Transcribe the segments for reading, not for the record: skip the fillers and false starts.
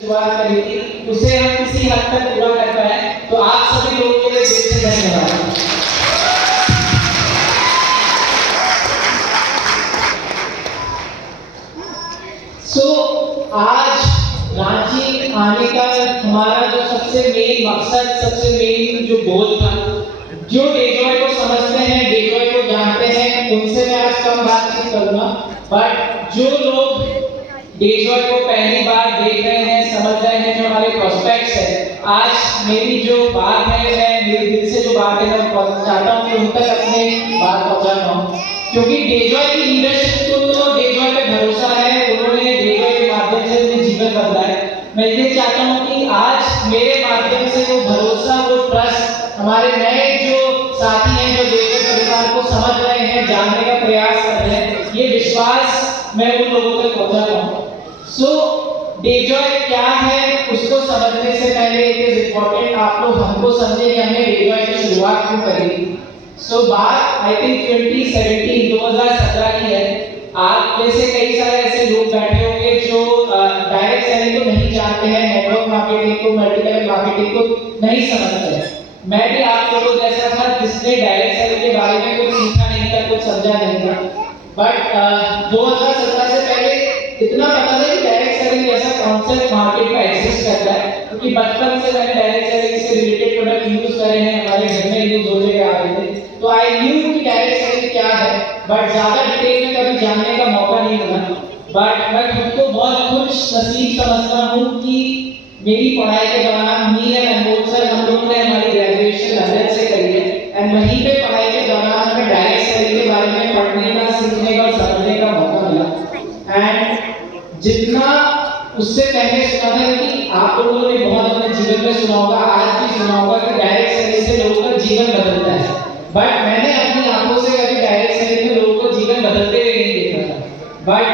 शुरुआत करी थी उसे हम किसी हद तक पूरा कर पाए, तो आप सभी लोगों के लिए दिल से धन्यवाद। आज रांची आने का हमारा जो सबसे मेन मकसद, सबसे मेन जो गोल था, जो डेजॉय को समझते हैं, डेजॉय को जानते हैं, उनसे मैं आज कम बातचीत करूंगा। बट जो लोग डेजॉय को पहली बार देख रहे हैं, समझ रहे हैं, जो हमारे प्रोस्पेक्ट्स हैं, आज मेरी जो बात है, मैं मेरे दिल से जो बात है मैं चाहता हूँ कि उन तक अपने बात पहुँचा पाऊँ, क्योंकि डेजॉय की लीडरशिप को तो डेजॉय पे भरोसा है, उन्होंने डेजॉय के माध्यम से अपने जीवन बदला है। मैं ये चाहता हूँ कि आज मेरे माध्यम से वो भरोसा, वो ट्रस्ट हमारे नए जो साथी हैं, जो डेजॉय परिवार को समझ रहे हैं, जानने का प्रयास कर रहे हैं, ये विश्वास मैं उन लोगों तक पहुँचा पाऊँ। डेजॉय क्या है उसको समझने से पहले इट इज इम्पोर्टेंट आप लोग हमको समझे कि हमने डेजॉय की शुरुआत क्यों करी थी। बात आई थिंक 2017 की है। आप में से कई सारे ऐसे लोग बैठे होंगे जो डायरेक्ट सेलिंग को नहीं जानते हैं, नेटवर्क मार्केटिंग को, मल्टी लेवल मार्केटिंग को नहीं समझते हैं। मैं भी आप लोगों जैसा था जिसने डायरेक्ट सेलिंग के बारे में कुछ सीखा नहीं था, कुछ समझा नहीं था। बट 2017 से पहले इतना पता था कि डायरेक्ट सेलिंग जैसा कॉन्सेप्ट मार्केट में एग्जिस्ट करता है, क्योंकि बचपन से मैंने डायरेक्ट सेलिंग से रिलेटेड प्रोडक्ट यूज करे हैं, हमारे घर में यूज होते आ रहे थे, तो आई न्यू कि डायरेक्ट सेलिंग क्या है, बट ज्यादा डिटेल में कभी जानने का मौका नहीं मिला। बट मैं खुद को बहुत खुश नसीब समझता हूँ कि मेरी पढ़ाई के दौरान मी एंड अनमोल सर, हम लोगों ने हमारी ग्रेजुएशन लंदन से करी है, एंड वहीं पे पढ़ाई के दौरान हमें डायरेक्ट सेलिंग के बारे में पढ़ने का, सीखने का, समझने का मौका मिला। एंड जितना उससे पहले सुना था कि आप लोगों ने बहुत अपने जीवन में सुना होगा, आज भी सुना होगा कि डायरेक्ट सेलिंग से लोगों का जीवन बदलता है, बट मैंने अपनी आंखों से कभी डायरेक्ट सेलिंग में लोगों को जीवन बदलते हुए नहीं देखा था। बट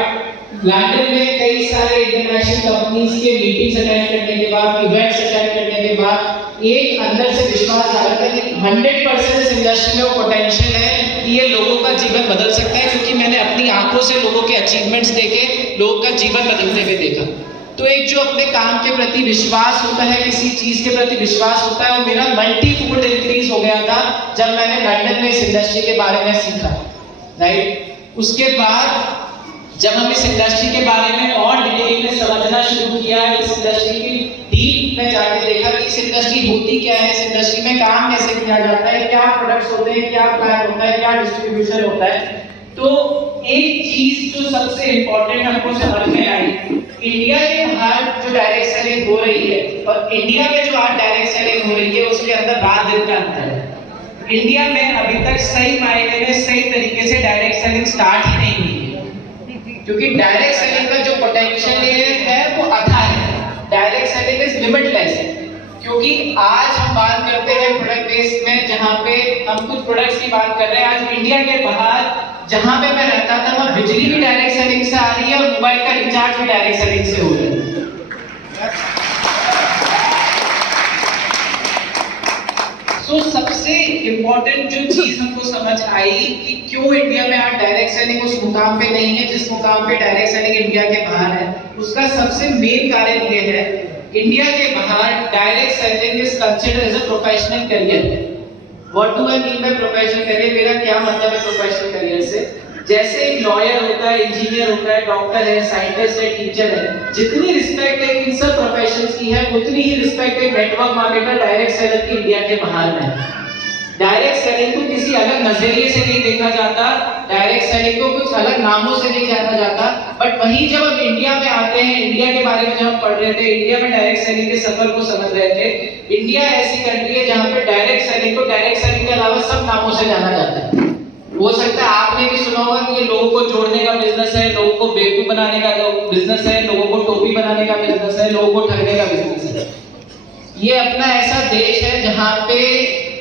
लंदन में कई सारे इंटरनेशनल कंपनीज के मीटिंग्स अटेंड करने के बाद, इवेंट्स अटेंड करने के बाद एक अंदर से विश्वास आ रहा था कि 100% इस इंडस्ट्री में वो पोटेंशियल है कि ये लोगों का जीवन बदल सकता है, क्योंकि मैंने अपनी आंखों से लोगों के अचीवमेंट्स देखे, लोगों का जीवन बदलते हुए देखा। तो एक जो अपने काम के प्रति विश्वास होता है, किसी चीज के प्रति विश्वास होता है, वो मेरा मल्टीफोल्ड इंक्रीज हो गया था जब मैंने लंदन में इस इंडस्ट्री के बारे में सीखा। राइट, उसके बाद जब हम इस इंडस्ट्री के बारे में और डिटेल में समझना शुरू किया, इस इंडस्ट्री की डीप में जाके देखा कि इस इंडस्ट्री होती क्या है, इस इंडस्ट्री में काम कैसे किया जाता है, क्या प्रोडक्ट्स होते हैं, क्या प्लान होता है, क्या डिस्ट्रीब्यूशन होता है, तो एक चीज जो सबसे इंपॉर्टेंट हमको समझ में आई, इंडिया के बाहर जो डायरेक्ट सेलिंग हो रही है और इंडिया में जो आज डायरेक्ट सेलिंग हो रही है, उसके अंदर रात दिन का अंतर है। इंडिया में अभी तक सही मायने में सही तरीके से डायरेक्ट सेलिंग स्टार्ट ही नहीं हुई है, क्योंकि डायरेक्ट सेलिंग का जो पोटेंशियल है वो अथा है। डायरेक्ट सेलिंग इज लिमिटलेस, क्योंकि आज हम बात करते हैं प्रोडक्ट बेस में, जहां पे हम कुछ प्रोडक्ट्स की बात कर रहे हैं। आज इंडिया के बाहर जहां पे मैं रहता था, वहां बिजली भी डायरेक्ट सेलिंग से आ रही है और मोबाइल का रिचार्ज भी डायरेक्ट सेलिंग से हो रहा है। सबसे इंपॉर्टेंट जो चीज हमको समझ आई कि क्यों इंडिया में आज डायरेक्ट सेलिंग उस मुकाम पे नहीं है जिस मुकाम पे डायरेक्ट सेलिंग इंडिया के बाहर है, उसका सबसे मेन कारण ये है, इंडिया के बाहर direct selling is considered as a professional career. What do I mean by professional career? मेरा क्या मतलब है प्रोफेशनल करियर से? जैसे एक लॉयर होता है, इंजीनियर होता है, डॉक्टर है, साइंटिस्ट है, टीचर है, जितनी रिस्पेक्ट एक इन सब प्रोफेशंस की है, उतनी ही रिस्पेक्ट एक नेटवर्क मार्केटर, डायरेक्ट सेलर की इंडिया के बाहर में। डायरेक्ट सेलिंग को किसी अलग नजरिए से नहीं देखा जाता, डायरेक्ट सेलिंग को कुछ अलग नामों से नहीं जाना जाता। बट वहीं जब हम इंडिया में आते हैं, इंडिया के बारे में जब हम पढ़ रहे थे, इंडिया में डायरेक्ट सेलिंग के सफर को समझ रहे थे, इंडिया ऐसी कंट्री है जहाँ पे डायरेक्ट सेलिंग को डायरेक्ट सेलिंग के अलावा सब नामों से जाना जाता है। हो सकता है आपने भी सुना होगा कि ये लोगों को जोड़ने का बिजनेस है, लोगों को बेवकूफ बनाने का बिजनेस है, लोगों को टोपी बनाने का बिजनेस है, लोगों को ठगने का बिजनेस है। ये अपना ऐसा देश है जहाँ पे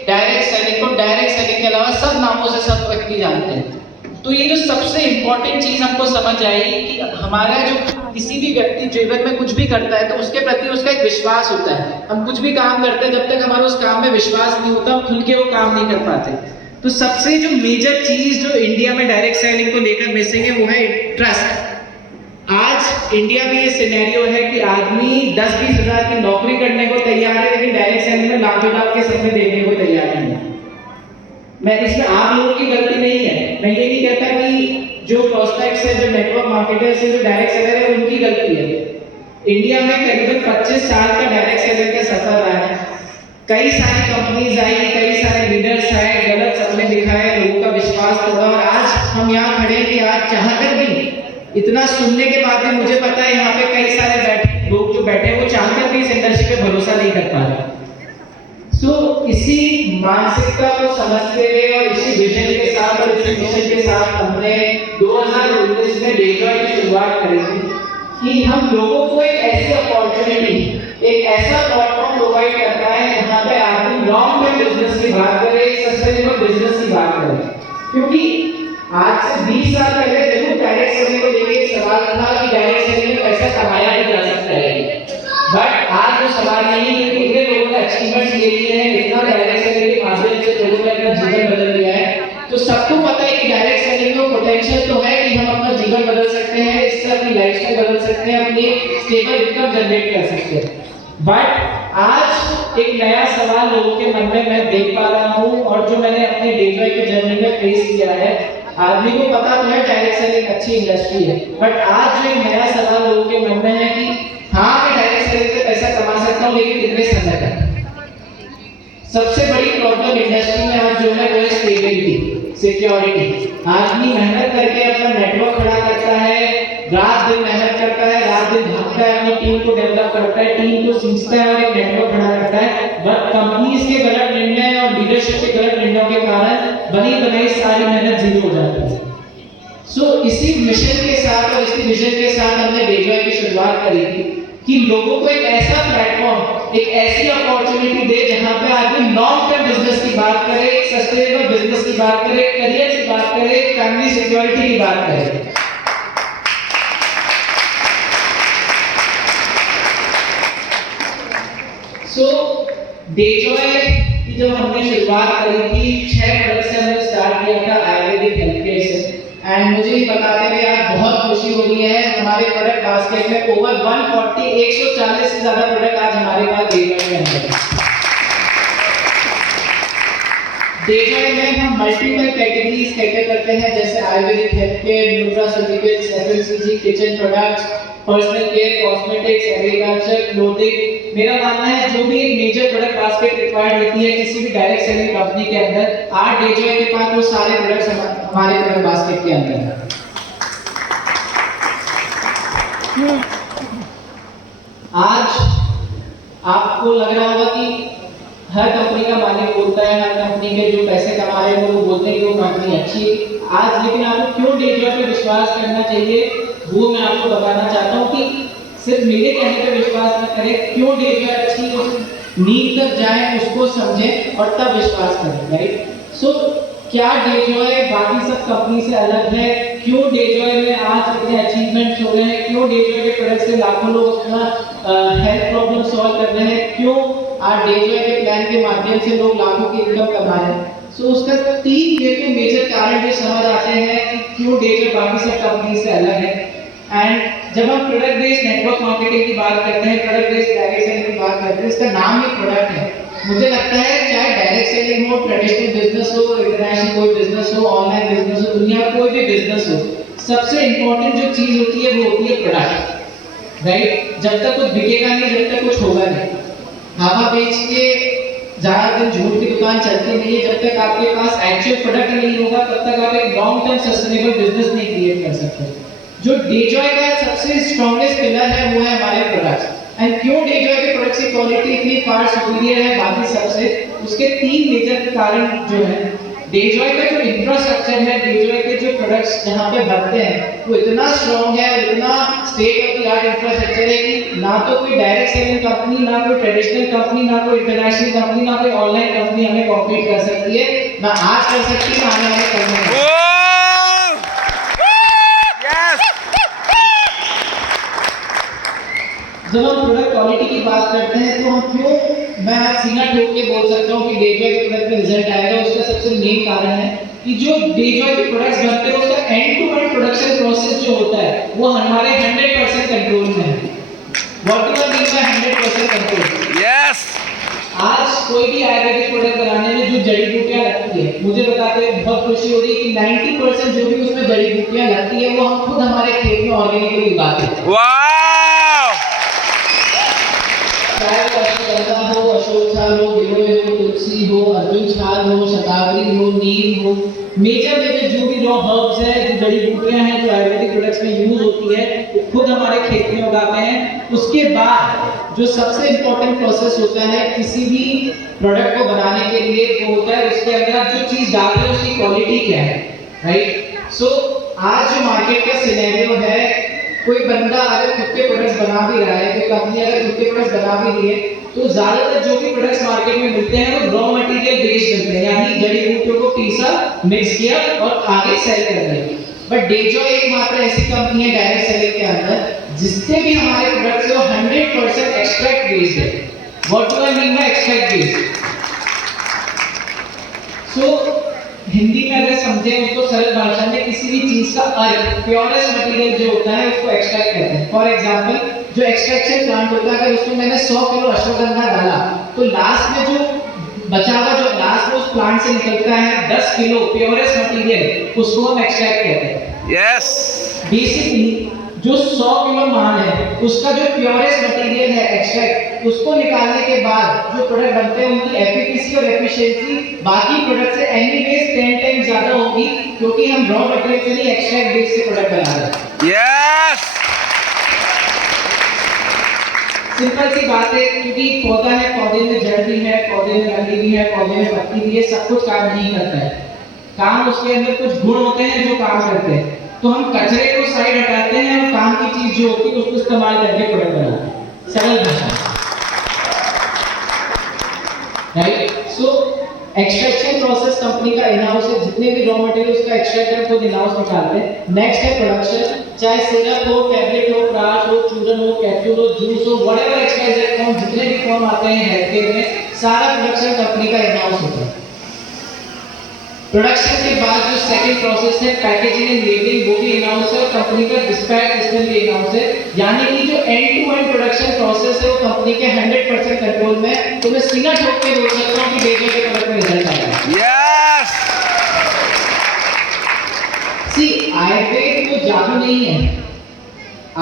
डायरेक्ट सेलिंग को डायरेक्ट सेलिंग के अलावा सब नामों से सब व्यक्ति जानते हैं। तो ये जो सबसे इंपॉर्टेंट चीज हमको समझ आई कि हमारा जो किसी भी व्यक्ति जीवन में कुछ भी करता है तो उसके प्रति उसका एक विश्वास होता है। हम कुछ भी काम करते हैं, जब तक हमारा उस काम में विश्वास नहीं होता, हम खुल के वो काम नहीं कर पाते। तो सबसे जो मेजर चीज जो इंडिया में डायरेक्ट सेलिंग को लेकर मिसिंग है वो है ट्रस्ट। आज इंडिया में ये सिनेरियो है कि आदमी 10-20 हज़ार की नौकरी करने को तैयार है, लेकिन डायरेक्ट सैलरी में लाखों लाख के सपने देखने को तैयार नहीं है। मैं इसमें आप लोगों की गलती नहीं है। मैं ये नहीं कहता कि जो प्रोस्पेक्ट्स है, जो नेटवर्क मार्केटर्स है, जो डायरेक्ट सेलर है, उनकी गलती है। इंडिया में करीबन 25 साल का डायरेक्ट सेलर का सफर रहा है। कई सारी कंपनीज आई, कई सारे लीडर्स आए, गलत सपने दिखाए, लोगों का विश्वास तोड़ा, और आज हम यहाँ खड़े हैं कि आज चाहकर भी, इतना सुनने के बाद भी मुझे पता है यहाँ पे कई सारे लोग जो बैठे हैं वो चाहकर भी इस इंडस्ट्री पे भरोसा नहीं कर पा रहे। इसी मानसिकता को समझते हुए और इसी विजन के साथ और इसी मिशन के साथ हमने 2019 में डेजॉय की शुरुआत करी थी कि हम लोगों को एक ऐसी अपॉर्चुनिटी, एक ऐसा प्लेटफॉर्म प्रोवाइड करता है जहाँ पे आदमी लॉन्ग टर्म बिजनेस की बात करे, सस्टेनेबल बिजनेस की बात करे। क्योंकि आज से 20 साल पहले जरूर डायरेक्ट सेलिंग को लेके सवाल था कि डायरेक्ट सेलिंग में पैसा कमाया भी जा सकता है, बट आज वो सवाल नहीं, क्योंकि इतने लोगों ने अचीवमेंट्स ले लिए हैं, इतना डायरेक्ट सेलिंग के माध्यम से लोगों ने अपना जीवन बदल लिया है। तो सबको पता है कि डायरेक्ट सेलिंग में पोटेंशियल तो है कि हम अपना जीवन बदल सकते हैं, इससे अपनी लाइफस्टाइल बदल सकते हैं, अपनी स्टेबल इनकम जनरेट कर सकते हैं। बट आज एक नया सवाल लोगों के मन में मैं देख पा रहा हूँ, और जो मैंने अपने डेजॉय के जर्नी में फेस किया है, आदमी को पता तो है डायरेक्ट सेलिंग अच्छी इंडस्ट्री है, बट आज जो एक नया सवाल लोगों के मन में है कि हाँ मैं डायरेक्ट सेलिंग से पैसा कमा सकता हूँ, लेकिन कितने समय तक। सबसे बड़ी प्रॉब्लम इंडस्ट्री में आज जो है वो है स्टेबिलिटी, सिक्योरिटी। आदमी मेहनत करके अपना नेटवर्क खड़ा करता है, रात दिन मेहनत करता है, रात दिन भागता है, अपनी टीम को डेवलप करता है, टीम को सींचता है और एक नेटवर्क खड़ा करता है। बट कंपनीज के गलत निर्णय और लीडरशिप के गलत निर्णयों के कारण बनी बनाई सारी मेहनत जीरो हो जाती है। इसी मिशन के साथ और इसी विजन के साथ हमने डेजॉय की शुरुआत करी थी कि लोगों को एक ऐसा प्लेटफॉर्म, एक ऐसी अपॉर्चुनिटी दे जहां पे आदमी लॉन्ग टर्म बिजनेस की बात करे, सस्टेनेबल बिजनेस की बात करे, करियर की बात करे, फैमिली सिक्योरिटी की बात करे। डेजॉय की जब हमने शुरुआत करी थी, 6 प्रोडक्ट से हमने स्टार्ट किया था आयुर्वेदिक हेल्थ केयर से, एंड मुझे ये बताते हुए आज बहुत खुशी हो रही है, हमारे प्रोडक्ट बास्केट में ओवर 140 से ज्यादा प्रोडक्ट आज हमारे पास डेजॉय में है। डेजॉय में हम मल्टीपल कैटेगरीज कैटर करते हैं, जैसे Ayurvedic health care, nutraceuticals, FMCG, kitchen products, personal care, cosmetics, agriculture, clothing. मेरा मानना है जो भी एक मेजर प्रोडक्ट बास्केट रिक्वायर्ड होती है किसी भी डायरेक्ट सेलिंग कंपनी के अंदर, आज डेजॉय के पास वो सारे प्रोडक्ट्स हमारे प्रोडक्ट बास्केट के अंदर हैं। आज आपको लग रहा होगा कि हर कंपनी का मालिक बोलता है, हर कंपनी के जो पैसे कमा रहे हैं वो बोलते हैं कि वो कंपनी अच्छी है। आज लेकिन आपको क्यों डेजॉय पे विश्वास करना चाहिए वो मैं आपको बताना चाहता हूँ कि सिर्फ मेरे कहने पे विश्वास न करें, क्यों डेजॉय अच्छी है नींव तक जाएं, उसको समझें और तब विश्वास करें, राइट। क्या डेजॉय बाकी सब कंपनी से अलग है, क्यों डेजॉय में आज इतने अचीवमेंट्स हो रहे हैं, क्यों डेजॉय के प्रोडक्ट से लाखों लोग अपना हेल्थ प्रॉब्लम सॉल्व कर रहे हैं, क्यों आज डेजॉय के प्लान के माध्यम से लोग लाखों की इनकम कमा रहे हैं। उसका 3 मेजर कारण जो समझ आते हैं कि क्यों डेजॉय बाकी सब कंपनी से अलग है। एंड जब हम प्रोडक्ट बेस्ड नेटवर्क मार्केटिंग की बात करते हैं, प्रोडक्ट बेस्ड डायरेक्ट सेलिंग की बात करते हैं, इसका नाम ही प्रोडक्ट है। मुझे लगता है चाहे डायरेक्ट सेलिंग हो, ट्रेडिशनल बिजनेस हो, इंटरनेशनल कोई बिजनेस हो, ऑनलाइन बिजनेस हो, दुनिया का कोई भी बिजनेस हो, सबसे इंपॉर्टेंट जो चीज होती है वो होती है प्रोडक्ट, राइट। जब तक कुछ बिकेगा नहीं, जब तक कुछ होगा नहीं। हवा बेच के ज्यादा दिन झूठ की दुकान चलती नहीं है। जब तक आपके पास एक्चुअल प्रोडक्ट नहीं होगा तब तक आप एक लॉन्ग टर्म सस्टेनेबल बिजनेस नहीं क्रिएट कर सकते। जो डेजॉय का सबसे स्ट्रॉन्गेस्ट पिलर है वो है हमारे प्रोडक्ट्स। एंड क्यों डेजॉय के प्रोडक्ट्स की क्वालिटी इतनी फार सुपीरियर है बाकी सबसे, उसके 3 मेजर कारण जो है। डेजॉय का जो इंफ्रास्ट्रक्चर है, डेजॉय के जो प्रोडक्ट्स जहाँ पे बनते हैं वो इतना स्ट्रॉन्ग है और इतना state of the art infrastructure है कि ना तो कोई डायरेक्ट सेलिंग कंपनी, ना कोई ट्रेडिशनल कंपनी, ना कोई इंटरनेशनल कंपनी, ना कोई ऑनलाइन कंपनी हमें कॉम्पीट कर सकती है, ना आज कर सकती है, ना आने वाले समय में। जब हम प्रोडक्ट क्वालिटी की बात करते हैं तो हम क्यों, मैं सीना ठोक के बोल सकता हूँ कि डेजॉय के प्रोडक्ट में रिजल्ट आएगा, उसका सबसे मेन कारण है कि जो डेजॉय के प्रोडक्ट्स बनते हैं उसका end to end production process जो होता है वो हमारे 100% कंट्रोल में है। What do I mean by 100% control? Yes. आज कोई भी आयुर्वेदिक प्रोडक्ट बनाने में जो जड़ी बूटियां लगती है, मुझे बताते हुए बहुत खुशी हो रही है कि 90% जो भी उसमें जड़ी बूटियां लगती है वो हम खुद हमारे खेत में ऑर्गेनिकली उगाते हैं। वाओ। चाहे वो अश्वगंधा हो, अशोक छाल हो, गिलोय हो, तुलसी हो, अर्जुन छाल हो, शतावरी हो, नीम हो, मेजर जो भी रॉ हर्ब्स है, जो जड़ी बूटियां हैं जो आयुर्वेदिक प्रोडक्ट्स में यूज होती है वो खुद हमारे खेत में उगाते हैं। उसके बाद जो सबसे इंपॉर्टेंट प्रोसेस होता है किसी भी प्रोडक्ट को बनाने के लिए वो होता है उसके अंदर आप जो चीज डाल रहे हो उसकी क्वालिटी क्या है, राइट? सो आज जो मार्केट का सिनेरियो है, कोई बंदा अगर खुद के प्रोडक्ट्स बना भी रहा है, कोई कंपनी अगर खुद के प्रोडक्ट्स बना भी रही है, तो ज्यादातर जो भी प्रोडक्ट्स मार्केट में मिलते हैं वो रॉ मटेरियल बेस्ड मिलते हैं, यानी जड़ी बूटियों को पीसा, मिक्स किया और आगे सेल कर दिया। बट डेजॉय एकमात्र ऐसी कंपनी है डायरेक्ट सेलिंग के अंदर जिससे भी हमारे प्रोडक्ट्स वो 100% एक्सट्रैक्ट बेस्ड है। What do I mean by extract based? So Hindi में अगर समझें उसको सरल भाषा में, किसी भी चीज का अर्क, प्योरेस्ट मटेरियल जो होता है उसको एक्सट्रैक्ट कहते हैं। फॉर एग्जांपल जो एक्सट्रैक्शन प्लांट होता है, अगर उसमें मैंने 100 किलो अश्वगंधा डाला तो लास्ट में जो बचा हुआ जो लास्ट में उस प्लांट से निकलता है 10 किलो प्योरेस्ट मटेरियल, उसको हम एक्सट्रैक्ट कहते हैं। यस। बेसिकली जो 100 किलो माल है उसका जो प्योरेस्ट मटेरियल है एक्सट्रैक्ट, उसको निकालने के बाद जो प्रोडक्ट बनते हैं उनकी एफिशिएंसी और एफिशिएंसी बाकी प्रोडक्ट से एनीवेज 10 टाइम्स ज्यादा होगी, क्योंकि हम रॉ मटेरियल से नहीं एक्सट्रैक्ट बेस से प्रोडक्ट बना रहे हैं। यस। सिंपल सी बात है, क्योंकि पौधा है, पौधे में जड़ भी है, पौधे में डंडी भी है, पौधे में पत्ती भी है, सब कुछ काम नहीं करता है। काम उसके अंदर कुछ गुण होते हैं जो काम करते हैं, तो हम कचरे को साइड हटाते हैं और काम की चीज जो होती है उसको इस्तेमाल करके प्रोडक्ट बनाते हैं। सरल भाषा, राइट? सो एक्सट्रैक्शन प्रोसेस कंपनी का इन हाउस है, जितने भी रॉ मटेरियल उसका एक्सट्रैक्ट है खुद इन हाउस निकालते हैं। नेक्स्ट है प्रोडक्शन, चाहे सिरप हो, टैबलेट हो, प्राश हो, चूरन हो, कैप्सूल हो, जूस हो, व्हाटएवर एक्सपायरी फॉर्म, जितने भी फॉर्म आते हैं हेल्थ केयर में, सारा प्रोडक्शन कंपनी का इन हाउस होता है। प्रोडक्शन के बाद जो सेकंड प्रोसेस है पैकेजिंग एंड लेबलिंग, वो भी इन हाउस है और कंपनी का डिस्पैच सिस्टम भी इन हाउस है, यानी कि जो end to end production process है वो कंपनी के 100% कंट्रोल में है। तो मैं सीना ठोक के बोल सकता हूं कि डेजॉय के प्रोडक्ट में रिजल्ट आएगा। यस। सी आयुर्वेद तो जादू नहीं है।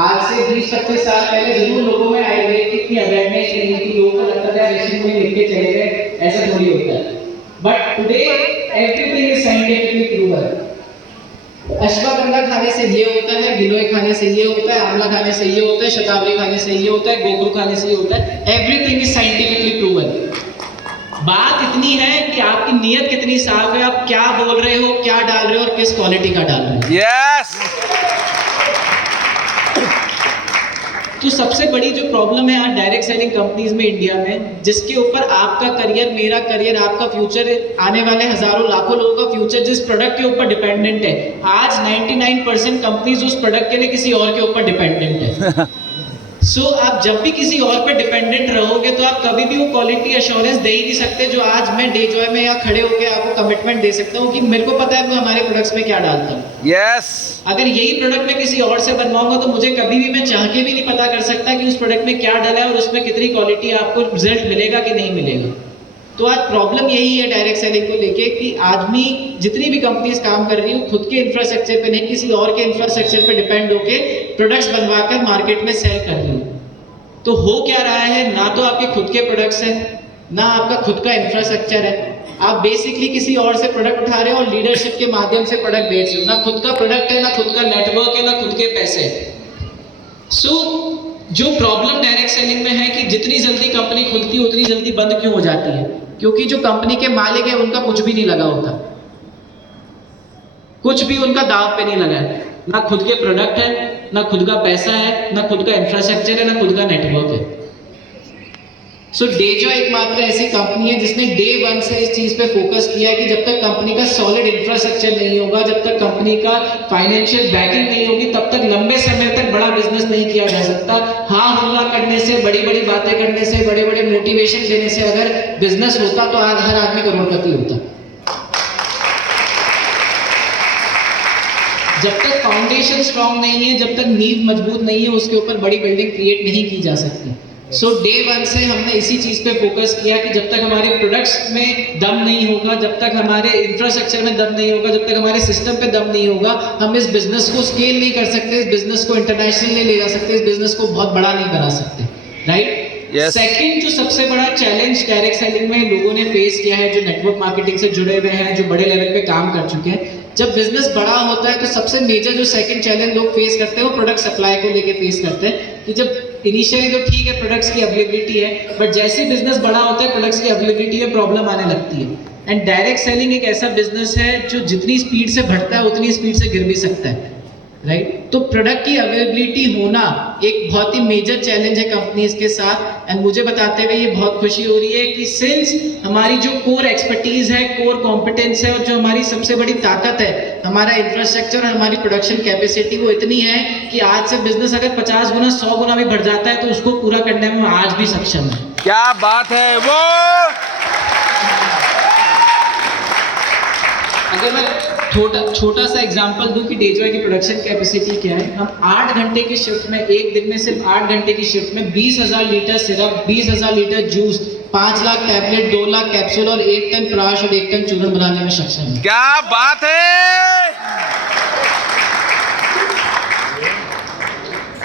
आज से 20-25 साल पहले जरूर लोगों में आयुर्वेद की इतनी अवेयरनेस नहीं थी, लोगों को लगता था ऋषि मुनि लिख के चले गए, ऐसा थोड़ी होता है। But today everything is scientifically proven. Ashwagandha खाने से ये होता है, गिलोय खाने से ये होता है, आंवला खाने से ये होता है, शतावरी खाने से ये होता है, गोखरू खाने से ये होता है। Everything is scientifically proven. बात इतनी है कि आपकी नीयत कितनी साफ है, आप क्या बोल रहे हो, क्या डाल रहे हो और किस क्वालिटी का डाल रहे हो। यस। तो सबसे बड़ी जो प्रॉब्लम है आज डायरेक्ट सेलिंग कंपनीज में इंडिया में, जिसके ऊपर आपका करियर, मेरा करियर, आपका फ्यूचर, आने वाले हजारों लाखों लोगों का फ्यूचर जिस प्रोडक्ट के ऊपर डिपेंडेंट है, आज 99% कंपनीज उस प्रोडक्ट के लिए किसी और के ऊपर डिपेंडेंट है। सो आप जब भी किसी और पे डिपेंडेंट रहोगे तो आप कभी भी वो क्वालिटी एश्योरेंस दे ही नहीं सकते जो आज मैं डेजॉय में या खड़े होकर आपको कमिटमेंट दे सकता हूँ कि मेरे को पता है मैं हमारे प्रोडक्ट्स में क्या डालता हूँ। यस। अगर यही प्रोडक्ट मैं किसी और से बनवाऊंगा तो मुझे कभी भी, मैं चाह के भी नहीं पता कर सकता कि उस प्रोडक्ट में क्या डाला है और उसमें कितनी क्वालिटी आपको रिजल्ट मिलेगा कि नहीं मिलेगा। तो आज प्रॉब्लम यही है डायरेक्ट सेलिंग को लेके कि आदमी, जितनी भी कंपनीज काम कर रही हो, खुद के इंफ्रास्ट्रक्चर पे नहीं किसी और के इंफ्रास्ट्रक्चर पे डिपेंड होके प्रोडक्ट्स बनवाकर मार्केट में सेल कर रही हो। तो हो क्या रहा है, ना तो आपके खुद के प्रोडक्ट्स हैं, ना आपका खुद का इंफ्रास्ट्रक्चर है, आप बेसिकली किसी और से प्रोडक्ट उठा रहे हो और लीडरशिप के माध्यम से प्रोडक्ट बेच रहे हो। ना खुद का प्रोडक्ट है, ना खुद का नेटवर्क है, ना खुद के पैसे है। सो जो प्रॉब्लम डायरेक्ट सेलिंग में है कि जितनी जल्दी कंपनी खुलती है उतनी जल्दी बंद क्यों हो जाती है, क्योंकि जो कंपनी के मालिक है उनका कुछ भी नहीं लगा होता, कुछ भी उनका दाव पे नहीं लगा है। ना खुद के प्रोडक्ट है, ना खुद का पैसा है, ना खुद का इंफ्रास्ट्रक्चर है, ना खुद का नेटवर्क है। सो डेजॉय एकमात्र ऐसी कंपनी है जिसने डे वन से इस चीज पे फोकस किया है कि जब तक कंपनी का सॉलिड इंफ्रास्ट्रक्चर नहीं होगा, जब तक कंपनी का फाइनेंशियल बैकिंग नहीं होगी, तब तक लंबे समय तक बड़ा बिजनेस नहीं किया जा सकता। हाँ हुल्ला करने से, बड़ी बड़ी बातें करने से, बड़े बड़े मोटिवेशन देने से अगर बिजनेस होता तो आज हर आदमी करोड़पति होता। जब तक फाउंडेशन स्ट्रांग नहीं है, जब तक नींव मजबूत नहीं है, उसके ऊपर बड़ी बिल्डिंग क्रिएट नहीं की जा सकती। सो डे वन से हमने इसी चीज़ पे फोकस किया कि जब तक हमारे प्रोडक्ट्स में दम नहीं होगा, जब तक हमारे इंफ्रास्ट्रक्चर में दम नहीं होगा, जब तक हमारे सिस्टम पे दम नहीं होगा, हम इस बिजनेस को स्केल नहीं कर सकते, इस बिजनेस को इंटरनेशनल नहीं ले जा सकते, इस बिजनेस को बहुत बड़ा नहीं बना सकते, राइट? Yes. सेकंड जो सबसे बड़ा चैलेंज डायरेक्ट सेलिंग में लोगों ने फेस किया है, जो नेटवर्क मार्केटिंग से जुड़े हुए हैं, जो बड़े लेवल पे काम कर चुके हैं, जब बिजनेस बड़ा होता है तो सबसे मेजर जो सेकंड चैलेंज लोग फेस करते हैं वो प्रोडक्ट सप्लाई को लेके फेस करते हैं कि जब इनिशियली तो ठीक है प्रोडक्ट्स की अवेलेबिलिटी है, बट जैसे ही बिजनेस बड़ा होता है प्रोडक्ट्स की अवेलेबिलिटी में प्रॉब्लम आने लगती है। एंड डायरेक्ट सेलिंग एक ऐसा बिजनेस है जो जितनी स्पीड से बढ़ता है उतनी स्पीड से गिर भी सकता है, राइट? तो प्रोडक्ट की अवेलेबिलिटी होना एक बहुत ही मेजर चैलेंज है कंपनीज के साथ। एंड मुझे बताते हुए ये बहुत खुशी हो रही है कि सिंस हमारी जो कोर एक्सपर्टीज है, कोर कॉम्पिटेंस है और जो हमारी सबसे बड़ी ताकत है, हमारा इंफ्रास्ट्रक्चर और हमारी प्रोडक्शन कैपेसिटी वो इतनी है कि आज से बिजनेस अगर 50 गुना 100 गुना भी बढ़ जाता है तो उसको पूरा करने में आज भी सक्षम है। क्या बात है वो। अगर मैं छोटा सा एग्जांपल दूं कि डेजॉय की प्रोडक्शन कैपेसिटी क्या है, हम 8 घंटे की शिफ्ट में, एक दिन में सिर्फ 8 घंटे की शिफ्ट में 20,000 litre syrup, 20,000 litre juice, 5 lakh tablet, 2 lakh capsule और 1 टन प्राश और 1 टन चूर्ण बनाने में सक्षम है। क्या बात है।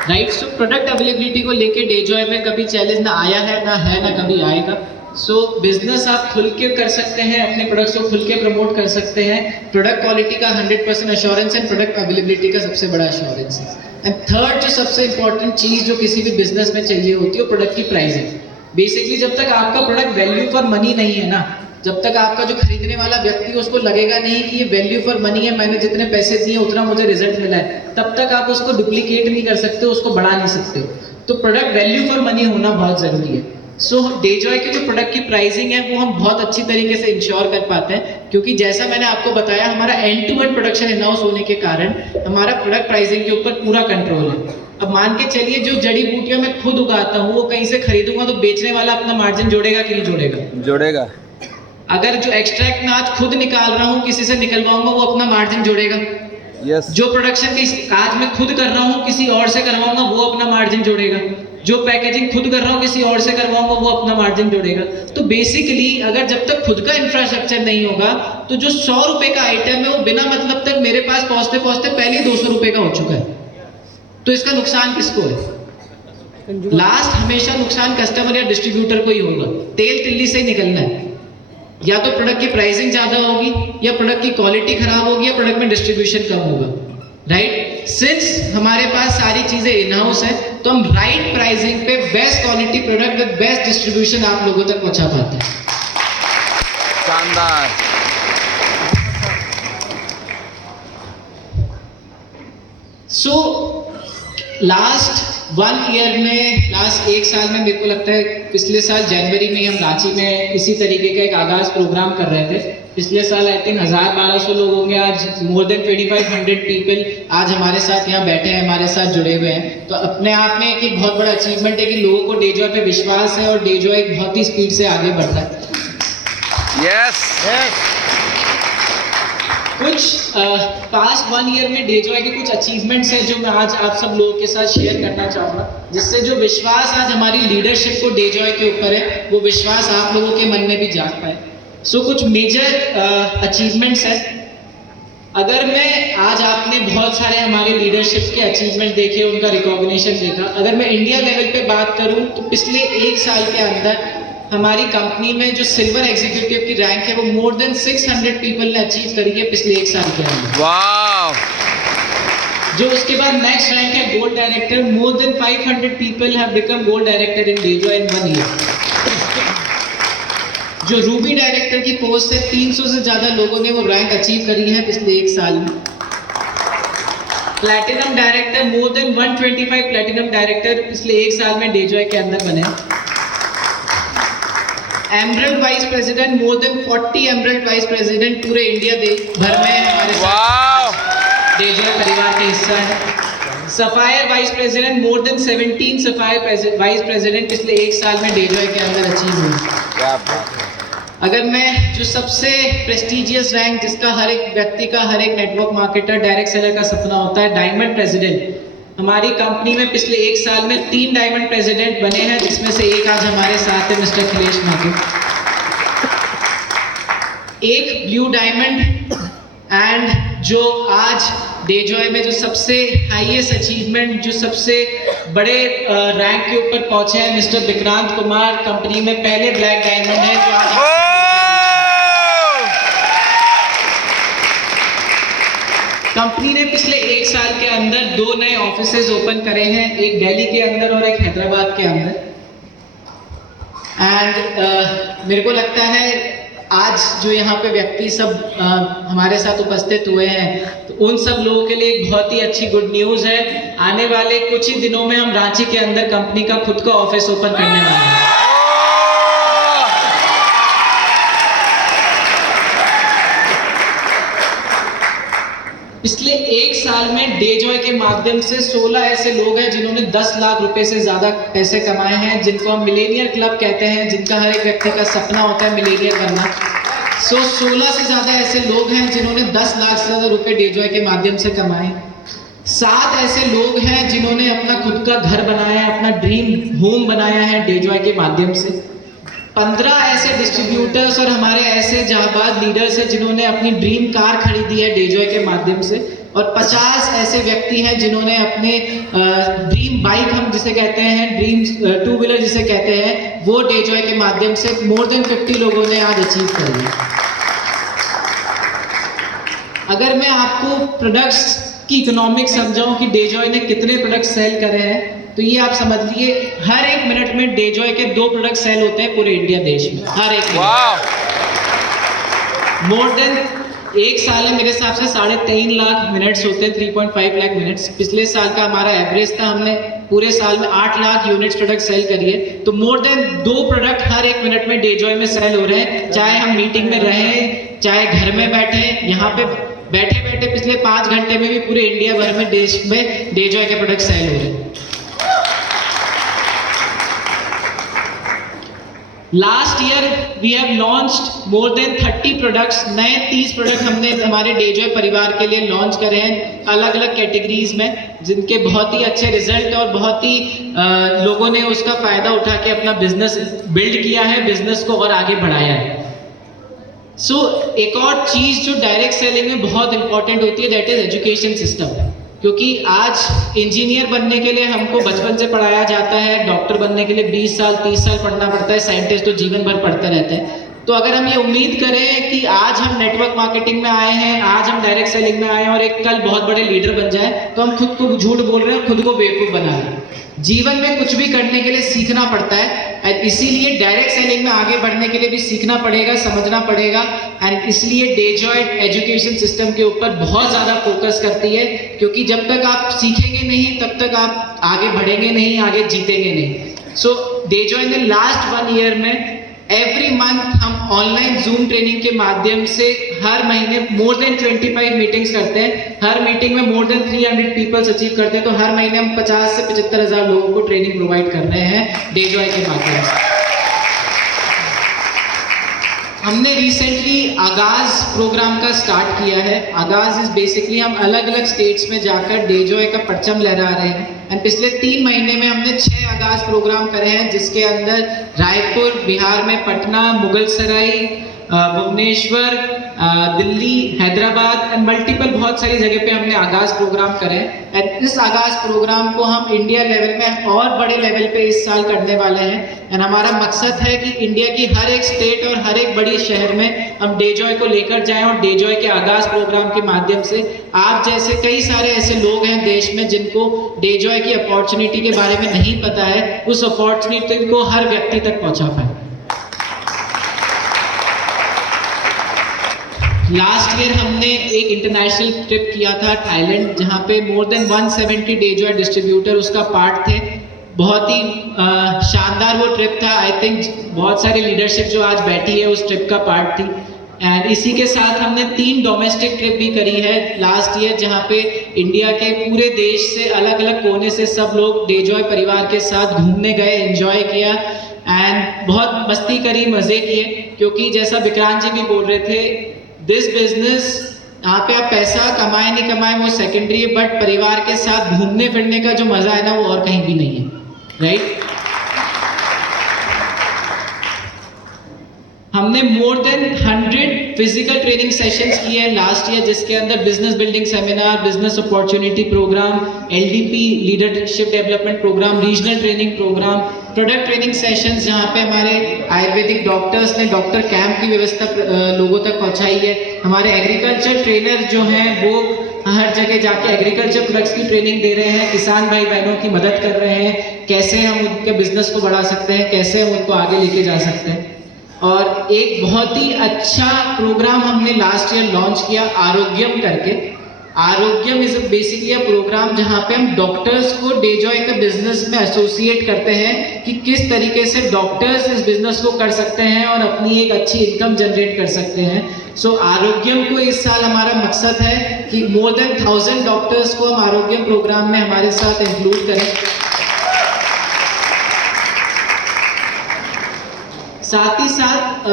राइट? सो प्रोडक्ट अवेलेबिलिटी को लेके डेजॉय में कभी चैलेंज ना आया है, ना कभी आएगा। सो बिजनेस आप खुल के कर सकते हैं, अपने प्रोडक्ट्स को खुल के प्रमोट कर सकते हैं। प्रोडक्ट क्वालिटी का 100% एश्योरेंस एंड प्रोडक्ट अवेलेबिलिटी का सबसे बड़ा एश्योरेंस है। एंड थर्ड जो सबसे इंपॉर्टेंट चीज़ जो किसी भी बिजनेस में चाहिए होती है वो प्रोडक्ट की प्राइसिंग। बेसिकली जब तक आपका प्रोडक्ट वैल्यू फॉर मनी नहीं है ना, जब तक आपका जो खरीदने वाला व्यक्ति है उसको लगेगा नहीं कि ये वैल्यू फॉर मनी है, मैंने जितने पैसे दिए उतना मुझे रिजल्ट मिला है, तब तक आप उसको डुप्लीकेट नहीं कर सकते, उसको बढ़ा नहीं सकते। तो प्रोडक्ट वैल्यू फॉर मनी होना बहुत ज़रूरी है। सो डेजॉय की जो प्रोडक्ट की प्राइसिंग है वो हम बहुत अच्छी तरीके से इंश्योर कर पाते हैं, क्योंकि जैसा मैंने आपको बताया हमारा end to end production in house होने के कारण हमारा प्रोडक्ट प्राइसिंग के ऊपर पूरा कंट्रोल है। अब मान के चलिए जो जड़ी बूटियां मैं खुद उगाता हूँ वो कहीं से खरीदूंगा तो बेचने वाला अपना मार्जिन जोड़ेगा कि नहीं जोड़ेगा? जोड़ेगा। अगर जो एक्सट्रैक्ट मैं आज खुद निकाल रहा हूँ किसी से निकलवाऊंगा वो अपना मार्जिन जोड़ेगा। यस। जो प्रोडक्शन की आज मैं खुद कर रहा हूँ किसी और से करवाऊंगा वो अपना मार्जिन जोड़ेगा। जो पैकेजिंग खुद कर रहा हूँ किसी और से करवाऊंगा वो अपना मार्जिन जोड़ेगा। तो बेसिकली अगर जब तक खुद का इंफ्रास्ट्रक्चर नहीं होगा तो जो 100 रुपए का आइटम है वो बिना मतलब तक मेरे पास पहुंचते पहुंचते पहले 200 रुपए का हो चुका है। तो इसका नुकसान किसको है? लास्ट हमेशा नुकसान कस्टमर या डिस्ट्रीब्यूटर को ही होगा। तेल तिल्ली से ही निकलना है, या तो प्रोडक्ट की प्राइसिंग ज्यादा होगी, या प्रोडक्ट की क्वालिटी खराब होगी, या प्रोडक्ट में डिस्ट्रीब्यूशन कम होगा, राइट? सिंस हमारे पास सारी चीजें इन हाउस है तो हम राइट प्राइसिंग पे best quality product with best distribution आप लोगों तक पहुंचा पाते हैं। शानदार। सो लास्ट 1 साल में मेरे को लगता है पिछले साल जनवरी में हम रांची में इसी तरीके का एक आगाज प्रोग्राम कर रहे थे। पिछले साल आई थिंक 1000-1200 लोग होंगे, आज मोर देन 2500 पीपल आज हमारे साथ यहाँ बैठे हैं, हमारे साथ जुड़े हुए हैं। तो अपने आप में एक बहुत बड़ा अचीवमेंट है कि लोगों को डेजॉय पे विश्वास है और डेजॉय एक बहुत ही स्पीड से आगे बढ़ता है। यस। कुछ पास्ट 1 ईयर में डेजॉय के कुछ अचीवमेंट्स हैं जो मैं आज आप सब लोगों के साथ शेयर करना चाहूँगा, जिससे जो विश्वास आज हमारी लीडरशिप को डेजॉय के ऊपर है वो विश्वास आप लोगों के मन में भी जाग पाए। सो कुछ मेजर अचीवमेंट्स हैं। अगर मैं आज आपने बहुत सारे हमारे लीडरशिप के अचीवमेंट देखे, उनका रिकॉग्निशन देखा। अगर मैं इंडिया लेवल पे बात करूं तो पिछले 1 साल के अंदर हमारी कंपनी में जो सिल्वर एग्जीक्यूटिव की रैंक है वो मोर देन 600 पीपल ने अचीव करी है पिछले 1 साल के अंदर। वाव। जो उसके बाद नेक्स्ट रैंक है gold director. More than 500 people have become gold director in DeJoy in 1 year. जो रूबी डायरेक्टर की पोस्ट है 300 से ज्यादा लोगों ने वो रैंक अचीव करी है पिछले 1 साल में। Platinum director, more then 125 platinum director पिछले 1 साल में डेजॉय के अंदर बने। Emerald vice president, more than 40 emerald vice president पूरे इंडिया भर में हमारे साथ डेजॉय परिवार का हिस्सा है। Sapphire vice president, more than 17 sapphire vice president पिछले 1 साल में डेजॉय के अंदर अचीव हुए। क्या बात है। अगर मैं जो सबसे प्रेस्टिजियस रैंक जिसका हर एक व्यक्ति का, हर एक नेटवर्क मार्केटर, डायरेक्ट सेलर का सपना होता है, डायमंड प्रेसिडेंट। हमारी कंपनी में पिछले 1 साल में 3 डायमंड प्रेसिडेंट बने हैं, जिसमें से एक आज हमारे साथ है, मिस्टर अखिलेश माथुर। एक ब्लू डायमंड एंड जो आज डेजॉय में जो सबसे हाईएस्ट अचीवमेंट, जो सबसे बड़े रैंक के ऊपर पहुंचे हैं, मिस्टर विक्रांत कुमार, कंपनी में पहले ब्लैक डायमंड है जो आज कंपनी ने पिछले 1 साल के अंदर 2 नए ऑफिसेज ओपन करे हैं, एक दिल्ली के अंदर और एक हैदराबाद के अंदर। एंड मेरे को लगता है आज जो यहाँ पे व्यक्ति सब हमारे साथ उपस्थित हुए हैं, तो उन सब लोगों के लिए एक बहुत ही अच्छी गुड न्यूज़ है। आने वाले कुछ ही दिनों में हम रांची के अंदर कंपनी का खुद का ऑफिस ओपन करने वाले हैं। पिछले 1 साल में डेजॉय के माध्यम से 16 ऐसे लोग हैं जिन्होंने 10 लाख रुपए से ज्यादा पैसे कमाए हैं, जिनको हम मिलेनियर क्लब कहते हैं, जिनका हर एक व्यक्ति का सपना होता है मिलेनियर बनना। 16 से ज्यादा ऐसे लोग हैं जिन्होंने 10 लाख से ज्यादा रुपए डेजॉय के माध्यम से कमाए। 7 ऐसे लोग हैं जिन्होंने अपना खुद का घर बनाया है, अपना ड्रीम होम बनाया है डेजॉय के माध्यम से। 15 ऐसे डिस्ट्रीब्यूटर्स और हमारे ऐसे जाबाज लीडर्स हैं जिन्होंने अपनी ड्रीम कार खरीदी है डेजॉय के माध्यम से, और 50 ऐसे व्यक्ति हैं जिन्होंने अपने ड्रीम बाइक, हम जिसे कहते हैं ड्रीम 2 व्हीलर जिसे कहते हैं, वो डेजॉय के माध्यम से मोर देन 50 लोगों ने आज अचीव कर लिया। अगर मैं आपको प्रोडक्ट्स की इकोनॉमिक्स समझाऊं कि डेजॉय ने कितने प्रोडक्ट सेल करे हैं, तो ये आप समझ लीजिए हर 1 मिनट में डेजॉय के 2 प्रोडक्ट सेल होते हैं पूरे इंडिया देश में, हर 1 मिनट। मोर देन 1 साल में मेरे हिसाब से 3.5 लाख मिनट्स होते हैं, 3.5 लाख मिनट्स। पिछले साल का हमारा एवरेज था, हमने पूरे साल में 8 लाख यूनिट्स प्रोडक्ट सेल करिए, तो मोर देन 2 प्रोडक्ट हर 1 मिनट में डेजॉय में सेल हो रहे हैं। चाहे हम मीटिंग में रहें, चाहे घर में बैठे, यहाँ पे बैठे बैठे पिछले 5 घंटे में भी पूरे इंडिया भर में देश में डेजॉय के प्रोडक्ट सेल हो रहे हैं। Last year we have launched more than 30 products, नए 30 प्रोडक्ट हमने हमारे डेजॉय परिवार के लिए लॉन्च करे हैं अलग अलग कैटेगरीज में, जिनके बहुत ही अच्छे रिजल्ट और बहुत ही लोगों ने उसका फायदा उठा के अपना बिजनेस बिल्ड किया है, बिजनेस को और आगे बढ़ाया है। एक और चीज जो डायरेक्ट सेलिंग में बहुत इंपॉर्टेंट होती है, दैट इज एजुकेशन सिस्टम। क्योंकि आज इंजीनियर बनने के लिए हमको बचपन से पढ़ाया जाता है, डॉक्टर बनने के लिए 20 साल 30 साल पढ़ना पड़ता है, साइंटिस्ट तो जीवन भर पढ़ते रहते हैं। तो अगर हम ये उम्मीद करें कि आज हम नेटवर्क मार्केटिंग में आए हैं, आज हम डायरेक्ट सेलिंग में आए हैं और एक कल बहुत बड़े लीडर बन जाए, तो हम खुद को झूठ बोल रहे हैं, खुद को बेवकूफ बना रहे हैं। जीवन में कुछ भी करने के लिए सीखना पड़ता है, इसीलिए डायरेक्ट सेलिंग में आगे बढ़ने के लिए भी सीखना पड़ेगा, समझना पड़ेगा। एंड इसलिए डेजॉय एजुकेशन सिस्टम के ऊपर बहुत ज़्यादा फोकस करती है, क्योंकि जब तक आप सीखेंगे नहीं तब तक आप आगे बढ़ेंगे नहीं, आगे जीतेंगे नहीं। डेजॉय ने लास्ट 1 ईयर में एवरी मंथ हम ऑनलाइन जूम ट्रेनिंग के माध्यम से हर महीने मोर देन 25 मीटिंग्स करते हैं, हर मीटिंग में मोर देन 300 पीपल्स अचीव करते हैं। तो हर महीने हम 50 से 75 हज़ार लोगों को ट्रेनिंग प्रोवाइड कर रहे हैं डेजॉय के माध्यम से। हमने रिसेंटली आगाज प्रोग्राम का स्टार्ट किया है। आगाज इज बेसिकली हम अलग अलग स्टेट्स में जाकर डेजॉय का परचम लहरा रहे हैं। एंड पिछले 3 महीने में हमने 6 आगाज प्रोग्राम करे हैं, जिसके अंदर रायपुर बिहार में, पटना, मुगलसराय, भुवनेश्वर, दिल्ली, हैदराबाद एंड मल्टीपल बहुत सारी जगह पे हमने आगाज प्रोग्राम करे हैं। एंड इस आगाज प्रोग्राम को हम इंडिया लेवल में और बड़े लेवल पे इस साल करने वाले हैं। एंड हमारा मकसद है कि इंडिया की हर एक स्टेट और हर एक बड़ी शहर में हम डेजॉय को लेकर जाएं और डेजॉय के आगाज प्रोग्राम के माध्यम से आप जैसे कई सारे ऐसे लोग हैं देश में जिनको डेजॉय की अपॉर्चुनिटी के बारे में नहीं पता है, उस अपॉर्चुनिटी को हर व्यक्ति तक पहुंचा पाए। लास्ट ईयर हमने एक इंटरनेशनल ट्रिप किया था थाईलैंड, जहाँ पे मोर देन 170 डेजॉय डिस्ट्रीब्यूटर उसका पार्ट थे। बहुत ही शानदार वो ट्रिप था। आई थिंक बहुत सारी लीडरशिप जो आज बैठी है उस ट्रिप का पार्ट थी। एंड इसी के साथ हमने 3 डोमेस्टिक ट्रिप भी करी है लास्ट ईयर, जहाँ पे इंडिया के पूरे देश से अलग अलग कोने से सब लोग डेजॉय परिवार के साथ घूमने गए, एंजॉय किया। एंड बहुत मस्ती करी, मज़े किए, क्योंकि जैसा विक्रांत जी भी बोल रहे थे, दिस बिजनेस यहाँ पे आप पैसा कमाए नहीं कमाए वो सेकेंडरी है, बट परिवार के साथ घूमने फिरने का जो मज़ा है ना वो और कहीं भी नहीं है, राइट। हमने more than 100 physical training sessions किए हैं लास्ट ईयर, जिसके अंदर business building seminar, business opportunity programme, LDP leadership development programme, regional training programme, product training sessions, जहाँ पे हमारे आयुर्वेदिक डॉक्टर्स ने डॉक्टर कैंप की व्यवस्था लोगों तक पहुँचाई है। हमारे एग्रीकल्चर ट्रेनर जो हैं वो हर जगह जाके एग्रीकल्चर प्रोडक्ट्स की ट्रेनिंग दे रहे हैं, किसान भाई बहनों की मदद कर रहे हैं, कैसे हम उनके बिजनेस को बढ़ा सकते हैं, कैसे हम उनको आगे लेके जा सकते हैं। और एक बहुत ही अच्छा प्रोग्राम हमने लास्ट ईयर लॉन्च किया, आरोग्यम करके। आरोग्यम इज बेसिकली अ प्रोग्राम जहाँ पे हम डॉक्टर्स को डेजॉय के बिजनेस में एसोसिएट करते हैं कि किस तरीके से डॉक्टर्स इस बिजनेस को कर सकते हैं और अपनी एक अच्छी इनकम जनरेट कर सकते हैं। सो आरोग्यम को इस साल हमारा मकसद है कि मोर देन 1000 डॉक्टर्स को हम आरोग्यम प्रोग्राम में हमारे साथ इंक्लूड करें। साथ ही साथ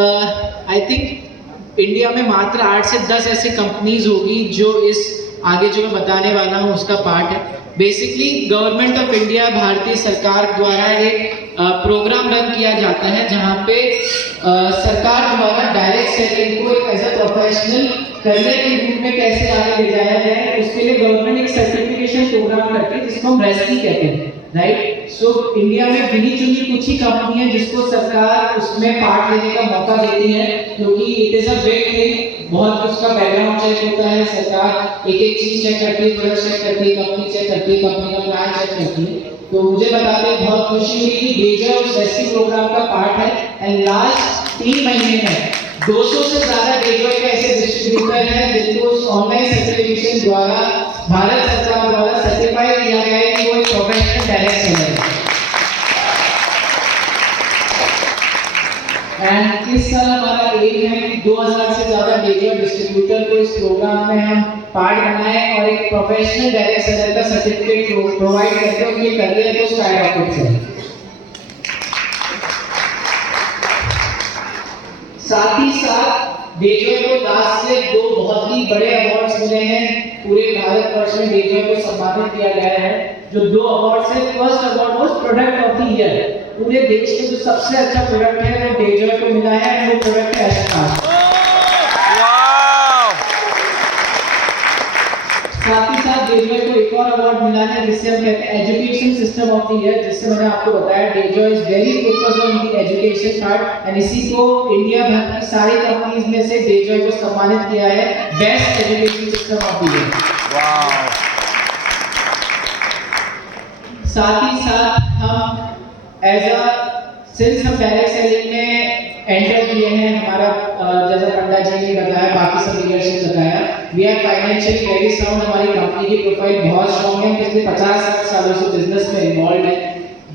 आई थिंक इंडिया में मात्र 8 से 10 ऐसी कंपनीज होगी जो इस आगे जो मैं बताने वाला हूँ उसका पार्ट है। बेसिकली गवर्नमेंट ऑफ इंडिया, भारतीय सरकार द्वारा एक प्रोग्राम रन किया जाता है जहाँ पे सरकार द्वारा डायरेक्ट सेलिंग को एक एज अ प्रोफेशनल करने के रूप में कैसे आगे ले जाया जाए, उसके लिए गवर्नमेंट एक सर्टिफिकेशन प्रोग्राम करती है जिसको हम रेस्टी कहते हैं, राइट। सो इंडिया में गिनी चुनी कुछ ही कंपनी है जिसको सरकार उसमें पार्ट लेने का मौका देती है, क्योंकि it is a big thing, बहुत उसका बैकग्राउंड चेक होता है, सरकार एक एक चीज चेक करती है, प्रोडक्ट चेक करती है, कंपनी चेक करती है, कंपनी का प्लान चेक करती है। तो मुझे बताते बहुत खुशी हुई कि डेजॉय उस रेस्टी प्रोग्राम का पार्ट है एंड लास्ट 3 महीने में 200 से ज्यादा डेजॉय के ऐसे डिस्ट्रीब्यूटर हैं जिनको उस ऑनलाइन सर्टिफिकेशन द्वारा भारत सरकार द्वारा सर्टिफाई किया गया है कि वो एक प्रोफेशनल डायरेक्ट सेलर है। एंड इस साल हमारा एम है कि 2000 से ज्यादा डेजॉय डिस्ट्रीब्यूटर को इस प्रोग्राम में हम पार्ट बनाएं और एक प्रोफेशनल डायरेक्ट सेलर का सर्टिफिकेट प्रोवाइड करके उनके करियर को स्काई रॉकेट करें। साथ ही साथ डेजॉय को लास्ट से 2 बहुत ही बड़े अवार्ड्स मिले हैं, पूरे भारतवर्ष में डेजॉय को सम्मानित किया गया है। जो 2 अवार्ड्स हैं, first award was product of the year, पूरे देश में जो सबसे अच्छा प्रोडक्ट है वो डेजॉय को मिला है, वो प्रोडक्ट है एस्टास। साथ ही साथ डेजॉय को एक और अवार्ड मिला है जिसे हम कहते हैं education system of the year, जिससे मैंने आपको बताया DeJoy is very focused on the education part and इसी को इंडिया भर की सारी कंपनीज में से डेजॉय को सम्मानित किया है best education system of the year. साथ ही साथ हम एज अ सिंस हम डायरेक्ट सेलिंग में एंटर किए हैं, हमारा जैसा पंडा जी ने बताया, बाकी सब लीडरशिप बताया, we are financially very sound, हमारी कंपनी की प्रोफाइल बहुत स्ट्रांग है, पिछले 50 सालों से बिजनेस में इन्वॉल्व है।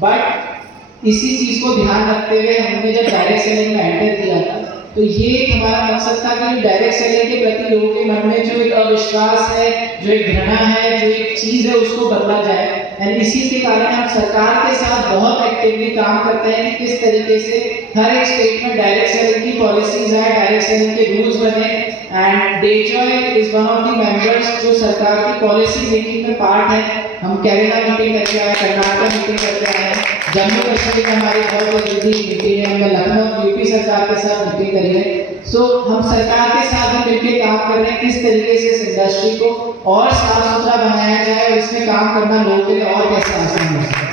बट इसी चीज को ध्यान रखते हुए हमने जब डायरेक्ट सेलिंग में एंटर किया था तो ये हमारा मकसद था कि डायरेक्ट सेलिंग के प्रति लोगों के मन में जो एक अविश्वास है, जो एक घृणा है, जो एक चीज है उसको बदला जाए। एंड इसी के कारण हम सरकार के साथ बहुत एक्टिवली काम करते हैं कि किस तरीके से हर एक स्टेट में डायरेक्ट सेलिंग की पॉलिसीज आए, डायरेक्ट सेलिंग के रूल्स बने। And DeJoy is one of the members जो सरकार की पॉलिसी मेकिंग में पार्ट है। हम केरला मीटिंग करके आए, कर्नाटक मीटिंग करके आए, जम्मू कश्मीर में हमारी बहुत जल्दी मीटिंग है, हमने लखनऊ यूपी सरकार के साथ मीटिंग करी है। सो हम सरकार के साथ भी मिलकर काम कर रहे हैं किस तरीके से इस इंडस्ट्री को और साफ सुथरा बनाया जाए और इसमें काम करना लोगों के लिए और कैसे आसान हो सके।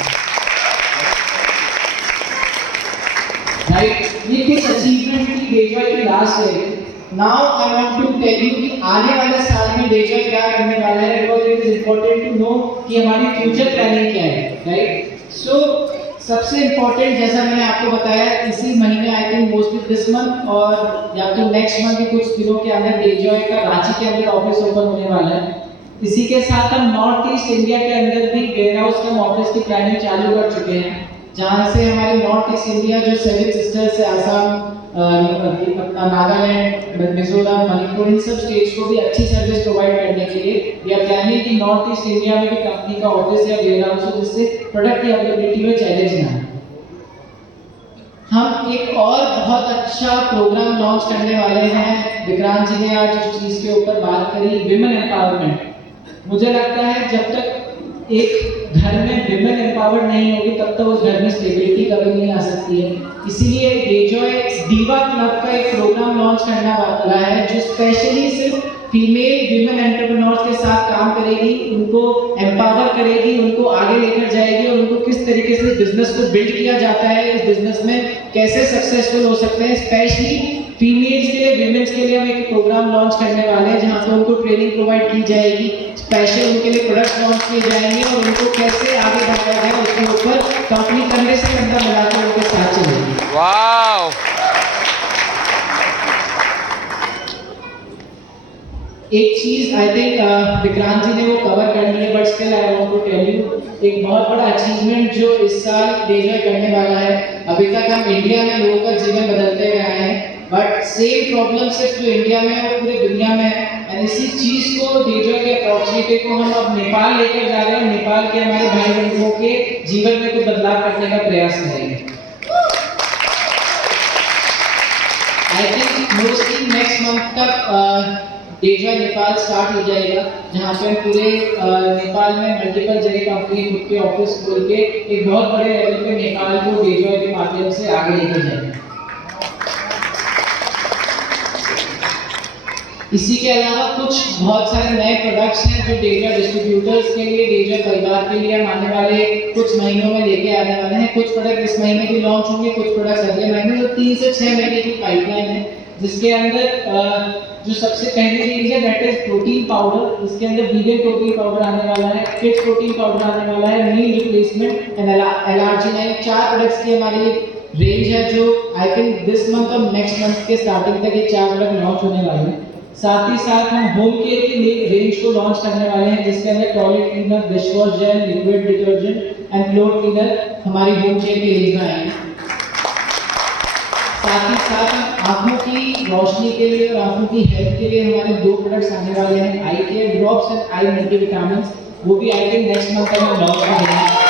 राइट, ये कुछ अचीवमेंट की डेजॉय की लास्ट है। Now I want to tell you कि आने वाले साल में डेजॉय क्या करने वाला है, because it is important to know कि हमारी फ्यूचर प्लानिंग क्या है। राइट, सो सबसे इम्पोर्टेंट जैसा मैंने आपको बताया, इसी महीने I think mostly this month और या तो नेक्स्ट मंथ के कुछ दिनों के अंदर डेजॉय का रांची के अंदर ऑफिस ओपन होने वाला है। इसी के साथ हम नॉर्थ ईस्ट इंडिया के अंदर भी वेयर हाउस के ऑफिस की प्लानिंग चालू कर चुके हैं, जहाँ से हमारे नॉर्थ ईस्ट इंडिया जो 7 सिस्टर्स है, आसाम, अपना नागालैंड, मिजोरम, मणिपुर, इन सब स्टेट्स को भी अच्छी सर्विस प्रोवाइड करने के लिए वी आर प्लानिंग कि नॉर्थ ईस्ट इंडिया में भी कंपनी का ऑफिस या वेयर हाउस हो जिससे प्रोडक्ट की अवेलेबिलिटी में चैलेंज ना आए। हम एक और बहुत अच्छा प्रोग्राम लॉन्च करने वाले हैं। विक्रांत जी ने आज उस चीज़ के ऊपर बात करी, विमेन एम्पावरमेंट। मुझे लगता है जब तक एक घर में विमेन एम्पावर्ड नहीं होगी तब तक उस घर में स्टेबिलिटी कभी नहीं आ सकती है। इसीलिए डेजॉय दीवा क्लब का एक प्रोग्राम लॉन्च करने वाला है जो स्पेशली सिर्फ फीमेल विमेन एंटरप्रेन्योर्स के साथ काम करेगी, उनको एम्पावर करेगी, उनको आगे लेकर जाएगी और उनको किस तरीके से बिजनेस को बिल्ड किया जाता है, इस बिजनेस में कैसे सक्सेसफुल हो सकते हैं। स्पेशली फीमेल्स के लिए, विमेन्स के लिए हम एक प्रोग्राम लॉन्च करने वाले हैं जहां पे उनको ट्रेनिंग प्रोवाइड की जाएगी, स्पेशल उनके लिए प्रोडक्ट लॉन्च किए जाएंगे और उनको कैसे आगे बढ़ाया जाए उसके ऊपर कंपनी कंधे से कंधा मिलाकर उनके साथ चलेगी। वाओ, एक चीज आई थिंक विक्रांत जी ने वो कवर कर ली है, but still I want to tell you एक बहुत बड़ा अचीवमेंट जो इस साल डेजॉय करने वाला है। अभी तक हम इंडिया में लोगों का जीवन बदलते हुए आए हैं, बट सेम प्रॉब्लम सिर्फ जो इंडिया में है वो पूरे दुनिया में है। एंड इसी चीज को डेजॉय के अपॉर्चुनिटी को हम अब नेपाल लेकर जा रहे हैं। नेपाल के हमारे भाई बहनों के जीवन में कुछ बदलाव करने का प्रयास करेंगे। I think mostly next month तक डेजॉय नेपाल स्टार्ट हो जाएगा, जहाँ पे पूरे नेपाल में मल्टीपल जगह कंपनी खुद के ऑफिस खोल के एक बहुत बड़े लेवल पे नेपाल को डेजॉय के माध्यम से आगे लेकर जाएंगे। इसी के अलावा कुछ बहुत सारे नए प्रोडक्ट्स हैं जो डेजॉय डिस्ट्रीब्यूटर्स के लिए, डेजॉय परिवार के लिए हम आने वाले कुछ महीनों में लेके आने वाले हैं। कुछ प्रोडक्ट इस महीने भी लॉन्च होंगे, कुछ प्रोडक्ट्स अगले महीने, तो 3 से 6 महीने की पाइपलाइन है, जिसके अंदर जो सबसे पहली चीज है दैट इज प्रोटीन पाउडर। इसके अंदर वीगन प्रोटीन पाउडर आने वाला है, किड्स प्रोटीन पाउडर आने वाला है, मील रिप्लेसमेंट एंड एलआरजी9, 4 प्रोडक्ट्स की हमारी रेंज है जो आई थिंक दिस मंथ और नेक्स्ट मंथ के स्टार्टिंग तक ये 4 प्रोडक्ट लॉन्च होने वाले हैं। साथ ही साथ हम होम केयर की रेंज को लॉन्च करने वाले हैं, जिसके अंदर toilet cleaner, dishwash gel, liquid detergent and floor cleaner हमारी होम केयर की रेंज में आएंगे। साथ ही साथ हम आंखों की रोशनी के लिए और आंखों की हेल्थ के लिए हमारे 2 प्रोडक्ट्स आने वाले हैं, eye care drops and eye multivitamins. वो भी आई थिंक नेक्स्ट मंथ तक हम लॉन्च करेंगे।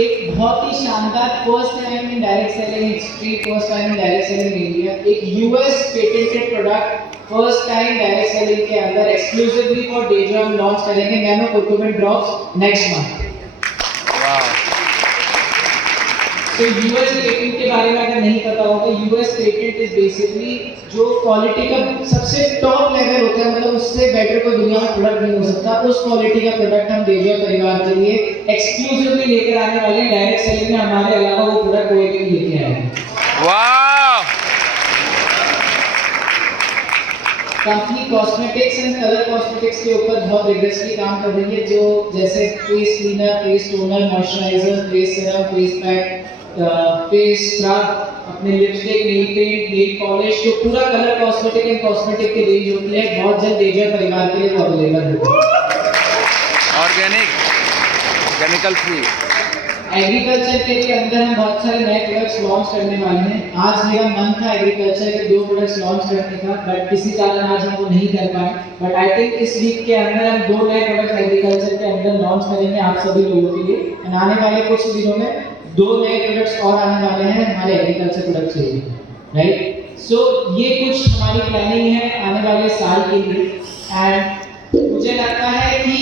एक बहुत ही शानदार first time in direct selling history, first time in direct selling India, एक US patented product first time direct selling के अंदर एक्सक्लूसिवली फॉर डेजॉय हम लॉन्च करेंगे, nano curcumin drops next month. तो यूएस पेटेंट के बारे में अगर नहीं पता हो तो यूएस पेटेंट इज बेसिकली जो क्वालिटी का सबसे टॉप लेवल होता है, मतलब उससे बेटर कोई दुनिया में प्रोडक्ट नहीं हो सकता, उस क्वालिटी का प्रोडक्ट हम डेजॉय परिवार के लिए एक्सक्लूसिवली लेकर आने वाले हैं। डायरेक्ट सेलिंग में हमारे अलावा वो प्रोडक्ट कोई भी लेके आएंगे। वाह, company cosmetics and colour cosmetics के ऊपर बहुत रिगरसली काम कर रही है, जो जैसे face cleaner, face toner, moisturiser, face serum, face pack, face scrub, अपने lipstick, nail paint, nail polish, जो पूरा कलर कॉस्मेटिक एंड कॉस्मेटिक की रेंज होती है, बहुत जल्द डेजॉय परिवार के लिए वो अवेलेबल होगी। Organic, chemical free. एग्रीकल्चर के अंदर हम बहुत सारे नए प्रोडक्ट्स लॉन्च करने वाले हैं। आज मेरा मन था एग्रीकल्चर के 2 प्रोडक्ट्स लॉन्च करने का, बट किसी कारण आज हम वो नहीं कर पाए। बट आई थिंक इस वीक के अंदर हम 2 नए प्रोडक्ट्स एग्रीकल्चर के अंदर लॉन्च करेंगे आप सभी लोगों के लिए। एंड आने वाले कुछ दिनों में 2 नए प्रोडक्ट्स और आने वाले हैं हमारे एग्रीकल्चर प्रोडक्ट्स से, राइट। सो ये कुछ हमारी प्लानिंग है आने वाले साल के लिए। एंड मुझे लगता है कि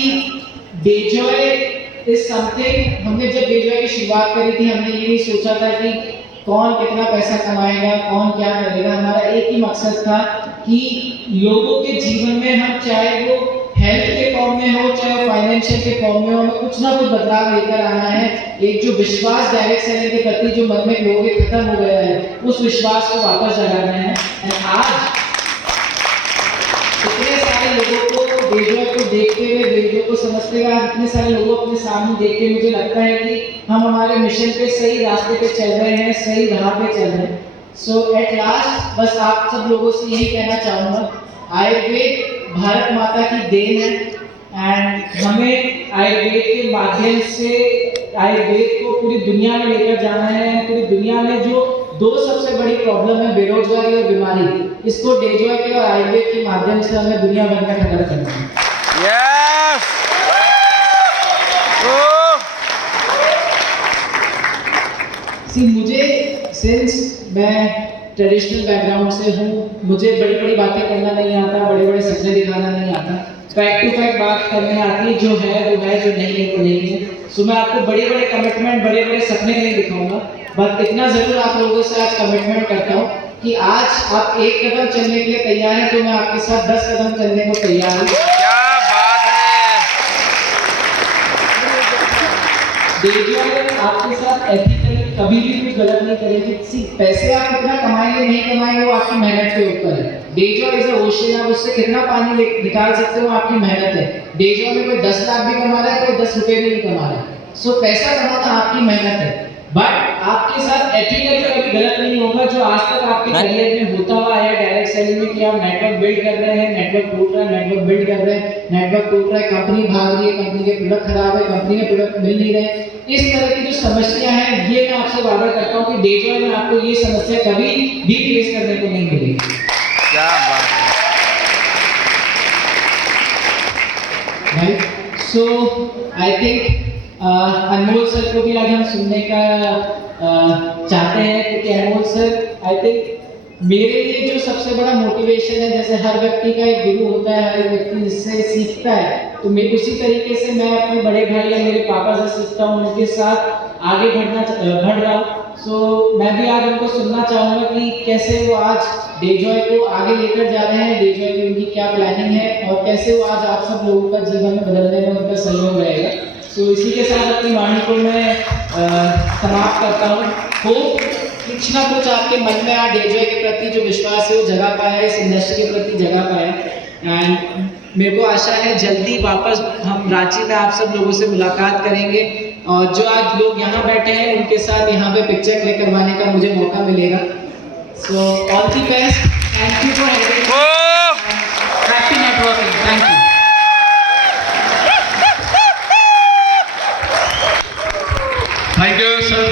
डेजॉय इज समथिंग, हमने जब डेजॉय की शुरुआत करी थी हमने ये नहीं सोचा था कि कौन कितना पैसा कमाएगा, कौन क्या करेगा। हमारा एक ही मकसद था कि लोगों के जीवन में हम, चाहे वो हेल्थ के फॉर्म में हो, चाहे वो फाइनेंशियल के फॉर्म में हो, हमें कुछ ना कुछ बदलाव लेकर आना है। एक जो विश्वास डायरेक्ट सेलिंग के प्रति जो मन में लोगों के खत्म हो गया है, उस विश्वास को वापस जगाना है। एंड आज इतने सारे लोगों को डेजॉय को देखते हुए, डेजॉय को समझते हुए, आज इतने सारे लोगों अपने सामने देख के मुझे लगता है कि हम हमारे मिशन पे सही रास्ते पे चल रहे हैं, सही राह पे चल रहे हैं। सो एट लास्ट बस आप सब लोगों से यही कहना चाहूँगा, आयुर्वेद भारत माता की देन है एंड हमें आयुर्वेद के माध्यम से आयुर्वेद को पूरी दुनिया में लेकर जाना है। पूरी दुनिया में जो 2 सबसे बड़ी प्रॉब्लम है, बेरोजगारी और बीमारी, इसको डेजॉय के और आयुर्वेद के माध्यम से हमें दुनिया भर में खत्म करना है। यस। मुझे सिंस मैं ट्रेडिशनल बैकग्राउंड से हूँ, मुझे बड़ी बड़ी बातें करना नहीं आता, बड़े बड़े सपने दिखाना नहीं आता, फैक्ट टू फैक्ट बात करने आती, जो है वो है, जो नहीं है वो नहीं है। सो मैं आपको बड़े बड़े कमिटमेंट, बड़े बड़े सपने नहीं दिखाऊंगा, बट इतना ज़रूर आप लोगों से आज कमिटमेंट करता हूँ कि आज आप एक कदम चलने के लिए तैयार हैं, तो मैं आपके साथ 10 कदम चलने को तैयार हूँ। क्या बात है। डेजॉय आपके साथ एथिकली कभी भी कुछ गलत नहीं करेगी। सी पैसे आप कितना कमाएंगे नहीं कमाएंगे वो आपकी मेहनत के ऊपर है। डेजॉय इज अ ओशन, आप उससे कितना पानी निकाल सकते हो आपकी मेहनत है। डेजॉय में कोई 10 लाख भी कमा रहा है, कोई 10 रुपए भी नहीं कमा रहा है। सो पैसा कमाना आपकी मेहनत है, बट आपके साथ एथिकल कभी गलत नहीं होगा। जो आज तक आपके करियर में होता हुआ आया डायरेक्ट सेलिंग में कि आप नेटवर्क बिल्ड कर रहे हैं, नेटवर्क टूट रहा है, नेटवर्क बिल्ड कर रहे हैं, नेटवर्क टूट रहा है, कंपनी भाग रही है, कंपनी के प्रोडक्ट खराब है, कंपनी के प्रोडक्ट मिल नहीं रहे, इस तरह की जो समस्या है, ये मैं आपसे वादा करता हूँ कि डेजॉय में आपको ये समस्या कभी भी फेस करने को नहीं मिलेगी। क्या बात है। Right, so I think Anmol sir को भी आज हम सुनने का चाहते हैं, क्योंकि अनमोल सर आई थिंक मेरे लिए जो सबसे बड़ा मोटिवेशन है, जैसे हर व्यक्ति का एक गुरु होता है, हर व्यक्ति जिससे सीखता है, तो मैं उसी तरीके से मैं अपने बड़े भाई या मेरे पापा से सीखता हूँ, उनके साथ आगे बढ़ रहा हूँ। सो मैं भी आज उनको सुनना चाहूँगा कि कैसे वो आज डेजॉय को आगे लेकर जा रहे हैं, डेजॉय की उनकी क्या प्लानिंग है और कैसे वो आज आप सब लोगों का जीवन में बदलने में उनका सहयोग रहेगा। सो इसी के साथ अपनी वाणी को मैं समाप्त करता हूँ। होप कुछ ना कुछ आपके मन में आज डेजॉय के प्रति जो विश्वास है वो जगह पाया, इस इंडस्ट्री के प्रति जगह पाया। एंड मेरे को आशा है जल्दी वापस हम रांची में आप सब लोगों से मुलाकात करेंगे, और जो आज लोग यहाँ बैठे हैं उनके साथ यहाँ पे पिक्चर क्लिक करवाने का मुझे मौका मिलेगा। So all the best, thank you for having me, happy networking, thank you. Thank you, sir.